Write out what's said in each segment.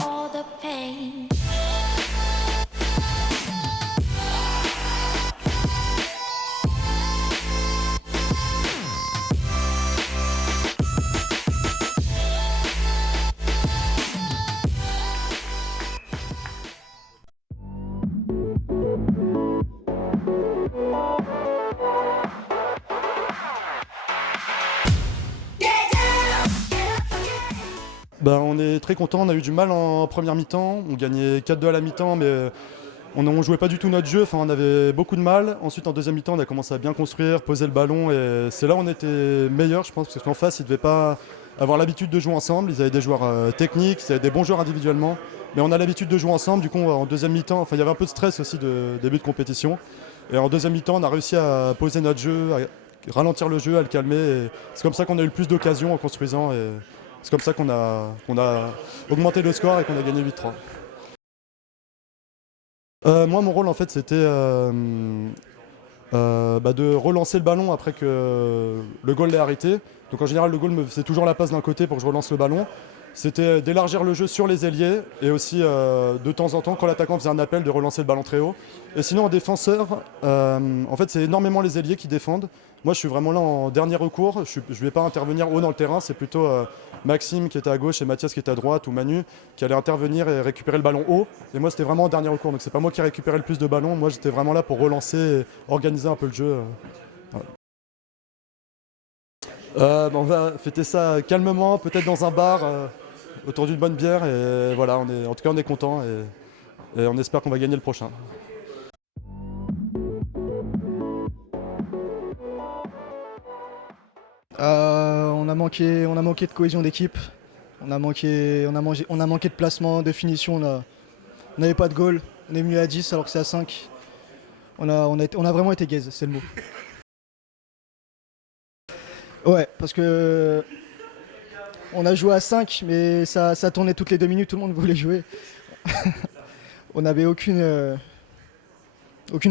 All the pain. Ben, on est très content, on a eu du mal en première mi-temps, on gagnait 4-2 à la mi-temps, mais on ne jouait pas du tout notre jeu, enfin, on avait beaucoup de mal. Ensuite en deuxième mi-temps on a commencé à bien construire, poser le ballon, et c'est là où on était meilleur, je pense, parce qu'en face ils ne devaient pas avoir l'habitude de jouer ensemble, ils avaient des joueurs techniques, ils avaient des bons joueurs individuellement, mais on a l'habitude de jouer ensemble, du coup en deuxième mi-temps, enfin, il y avait un peu de stress aussi de début de compétition, et en deuxième mi-temps on a réussi à poser notre jeu, à ralentir le jeu, à le calmer, et c'est comme ça qu'on a eu le plus d'occasions en construisant. Et c'est comme ça qu'on a augmenté le score et qu'on a gagné 8-3. Moi, mon rôle, en fait, c'était de relancer le ballon après que le goal l'ait arrêté. Donc, en général, le goal me faisait toujours la passe d'un côté pour que je relance le ballon. C'était d'élargir le jeu sur les ailiers et aussi de temps en temps, quand l'attaquant faisait un appel, de relancer le ballon très haut. Et sinon, en défenseur, en fait, c'est énormément les ailiers qui défendent. Moi, je suis vraiment là en dernier recours. Je ne vais pas intervenir haut dans le terrain. C'est plutôt Maxime qui était à gauche et Mathias qui était à droite, ou Manu qui allait intervenir et récupérer le ballon haut. Et moi, c'était vraiment en dernier recours. Donc, c'est pas moi qui récupérais le plus de ballons. Moi, j'étais vraiment là pour relancer et organiser un peu le jeu. Voilà. On va fêter ça calmement, peut-être dans un bar, autour d'une bonne bière. Et voilà, en tout cas, on est content et on espère qu'on va gagner le prochain. On a manqué de cohésion d'équipe. On a manqué de placement, de finition. On n'avait pas de goal. On est venu à 10 alors que c'est à 5. On a vraiment été gaze, c'est le mot. Ouais, parce que on a joué à 5, mais ça tournait toutes les 2 minutes, tout le monde voulait jouer. On n'avait aucune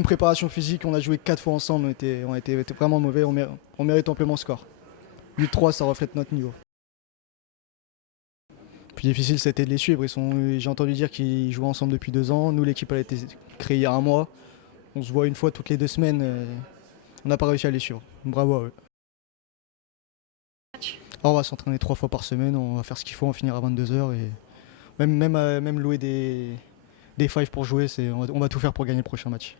préparation physique, on a joué 4 fois ensemble, on était vraiment mauvais, on mérite amplement ce score. 8-3, ça reflète notre niveau. Plus difficile, c'était de les suivre. J'ai entendu dire qu'ils jouaient ensemble depuis 2 ans. Nous, l'équipe elle a été créée il y a un mois. On se voit une fois toutes les 2 semaines. On n'a pas réussi à les suivre. Bravo à eux. Alors, on va s'entraîner 3 fois par semaine. On va faire ce qu'il faut. On finira à 22h. Et même louer des fives pour jouer. On va tout faire pour gagner le prochain match.